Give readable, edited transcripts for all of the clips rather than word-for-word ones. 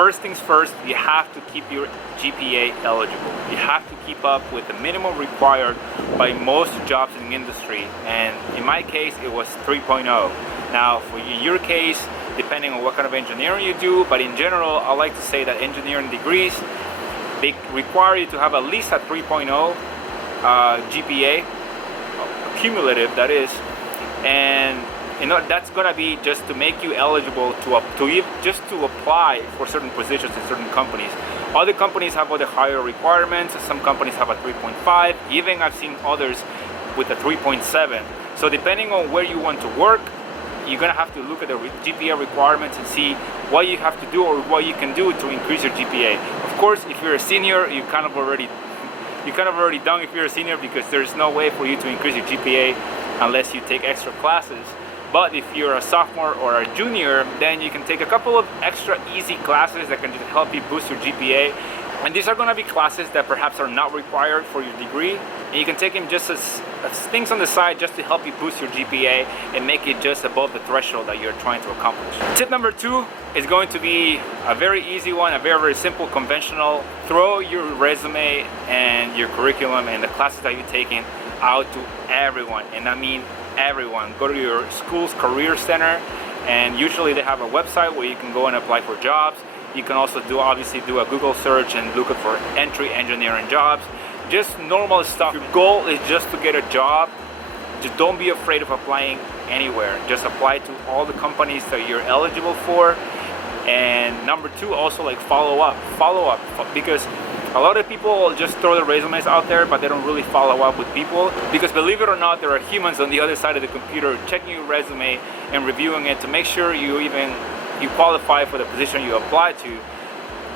First things first, you have to keep your GPA eligible. You have to keep up with the minimum required by most jobs in the industry, and in my case it was 3.0. Now in your case, depending on what kind of engineering you do, but in general I like to say that engineering degrees, they require you to have at least a 3.0 GPA, cumulative that is, and that's gonna be just to make you eligible to apply for certain positions in certain companies. Other companies have other higher requirements. Some companies have a 3.5. Even I've seen others with a 3.7. So depending on where you want to work, you're gonna have to look at the GPA requirements and see what you have to do or what you can do to increase your GPA. Of course, if you're a senior, you kind of already done if you're a senior, because there's no way for you to increase your GPA unless you take extra classes. But if you're a sophomore or a junior, then you can take a couple of extra easy classes that can just help you boost your GPA. And these are going to be classes that perhaps are not required for your degree, and you can take them just as things on the side just to help you boost your GPA and make it just above the threshold that you're trying to accomplish. Tip number 2 is going to be a very easy one, a very simple, conventional. Throw your resume and your curriculum and the classes that you're taking out to everyone, and I mean everyone. Go to your school's career center, and usually they have a website where you can go and apply for jobs. You can also obviously do a Google search and look for entry engineering jobs, just normal stuff. Your goal is just to get a job. Just don't be afraid of applying anywhere. Just apply to all the companies that you're eligible for. And number 2, also like follow up, because a lot of people just throw their resumes out there, but they don't really follow up with people, because believe it or not, there are humans on the other side of the computer checking your resume and reviewing it to make sure you qualify for the position you apply to.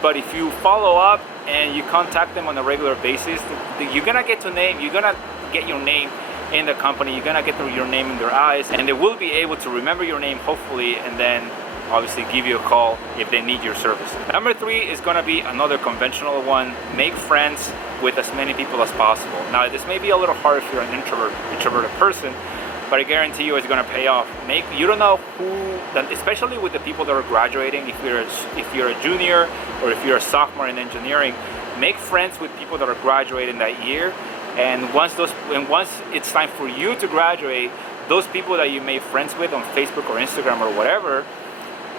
But if you follow up and you contact them on a regular basis, you're gonna get your name in the company, you're gonna get your name in their eyes, and they will be able to remember your name, hopefully, and then obviously give you a call if they need your services. Number 3 is going to be another conventional one. Make friends with as many people as possible. Now this may be a little hard if you're an introverted person, but I guarantee you it's going to pay off. You don't know who, especially with the people that are graduating. If you're a junior or if you're a sophomore in engineering, make friends with people that are graduating that year. And once it's time for you to graduate, those people that you made friends with on Facebook or Instagram or whatever,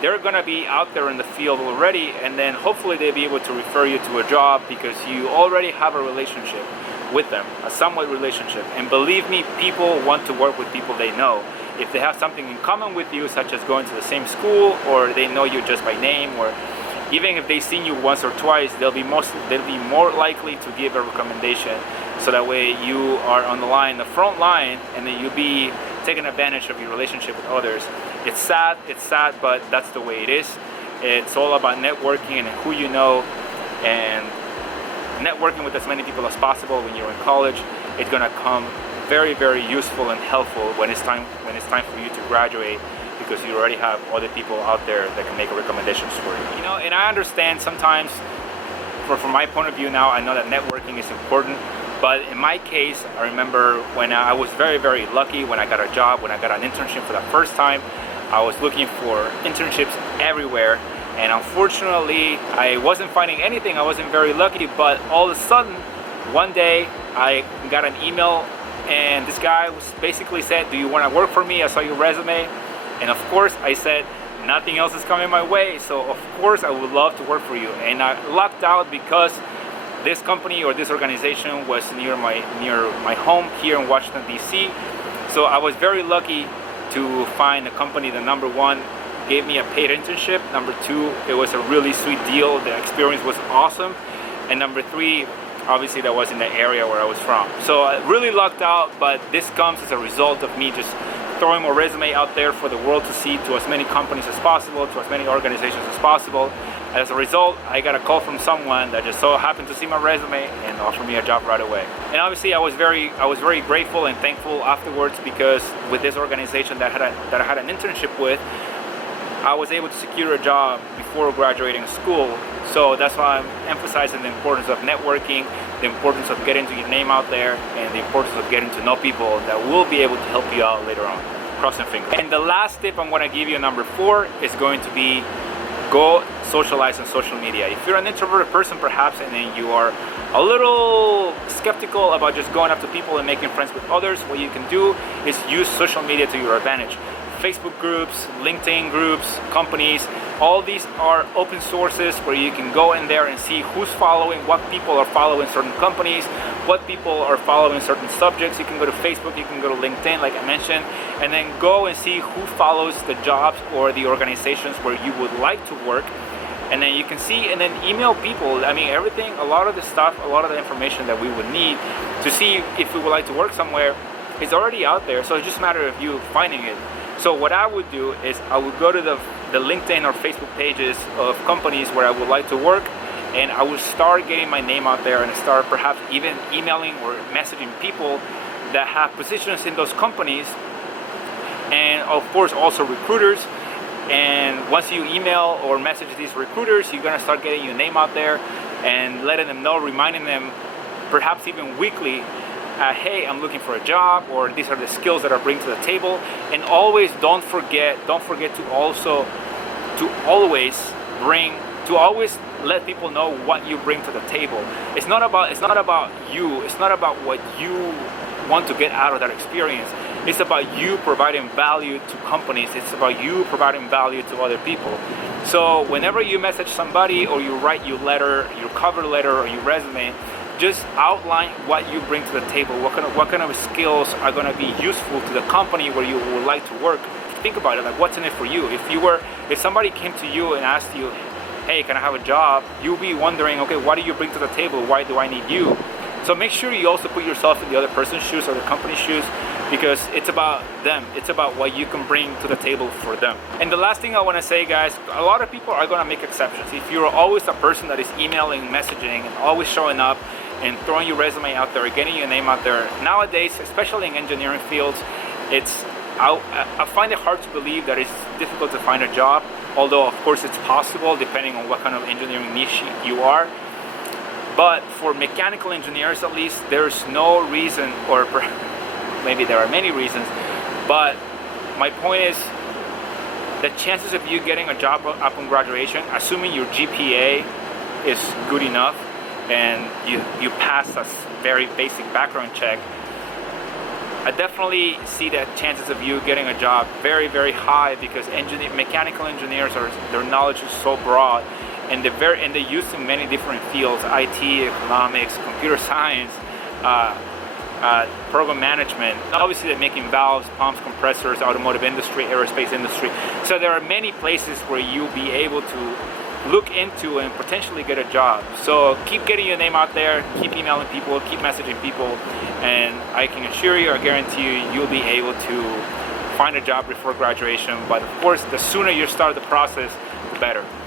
they're gonna be out there in the field already, and then hopefully they'll be able to refer you to a job because you already have a relationship with them, a somewhat relationship. And believe me, people want to work with people they know. If they have something in common with you, such as going to the same school, or they know you just by name, or even if they've seen you once or twice, they'll be more likely to give a recommendation. So that way you are on the front line, and then you'll be taking advantage of your relationship with others. It's sad, but that's the way it is. It's all about networking and who you know, and networking with as many people as possible when you're in college. It's gonna come very, very useful and helpful when it's time for you to graduate, because you already have other people out there that can make recommendations for you. And I understand sometimes, from my point of view now, I know that networking is important. But in my case, I remember when I was very, very lucky when I got a job, when I got an internship for the first time. I was looking for internships everywhere, and unfortunately, I wasn't finding anything. I wasn't very lucky, but all of a sudden, one day, I got an email, and this guy basically said, "Do you want to work for me? I saw your resume." And of course, I said, nothing else is coming my way, so of course, I would love to work for you. And I lucked out because this company or this organization was near my home here in Washington, D.C. So I was very lucky to find a company that, number 1, gave me a paid internship. Number 2, it was a really sweet deal. The experience was awesome. And number 3, obviously that was in the area where I was from. So I really lucked out, but this comes as a result of me just throwing my resume out there for the world to see, to as many companies as possible, to as many organizations as possible. As a result, I got a call from someone that just so happened to see my resume and offered me a job right away. And obviously, I was very grateful and thankful afterwards, because with this organization that I had an internship with, I was able to secure a job before graduating school. So that's why I'm emphasizing the importance of networking, the importance of getting your name out there, and the importance of getting to know people that will be able to help you out later on. Crossing fingers. And the last tip I'm going to give you, number 4, is going to be go socialize on social media. If you're an introverted person perhaps, and then you are a little skeptical about just going up to people and making friends with others, what you can do is use social media to your advantage. Facebook groups, LinkedIn groups, companies, all these are open sources where you can go in there and see who's following, what people are following certain companies, what people are following certain subjects. You can go to Facebook, you can go to LinkedIn like I mentioned, and then go and see who follows the jobs or the organizations where you would like to work. And then you can see, and then email people. I mean, everything, a lot of the stuff, a lot of the information that we would need to see if we would like to work somewhere is already out there. So it's just a matter of you finding it. So what I would do is I would go to the LinkedIn or Facebook pages of companies where I would like to work, and I would start getting my name out there and start perhaps even emailing or messaging people that have positions in those companies, and of course also recruiters. And once you email or message these recruiters, you're gonna start getting your name out there and letting them know, reminding them perhaps even weekly, hey, I'm looking for a job, or these are the skills that I bring to the table. And always don't forget to always let people know what you bring to the table. It's not about you. It's not about what you want to get out of that experience. It's about you providing value to companies. It's about you providing value to other people. So whenever you message somebody or you write your letter, your cover letter or your resume, just outline what you bring to the table. What kind of skills are going to be useful to the company where you would like to work. Think about it, like what's in it for you. If somebody came to you and asked you, hey, can I have a job? You'll be wondering, okay, what do you bring to the table? Why do I need you? So make sure you also put yourself in the other person's shoes or the company's shoes, because it's about them. It's about what you can bring to the table for them. And the last thing I want to say, guys, a lot of people are going to make exceptions. If you're always a person that is emailing, messaging, and always showing up and throwing your resume out there, getting your name out there, nowadays, especially in engineering fields, I find it hard to believe that it's difficult to find a job, although of course it's possible depending on what kind of engineering niche you are. But for mechanical engineers at least, there's no reason, or maybe there are many reasons, but my point is the chances of you getting a job upon graduation, assuming your GPA is good enough and you pass a very basic background check, I definitely see that chances of you getting a job very, very high, because mechanical engineers their knowledge is so broad, and they're used in many different fields: IT, economics, computer science, program management. Obviously, they're making valves, pumps, compressors, automotive industry, aerospace industry. So there are many places where you'll be able to look into and potentially get a job. So keep getting your name out there, keep emailing people, keep messaging people, and I can assure you, I guarantee you, you'll be able to find a job before graduation. But of course, the sooner you start the process, the better.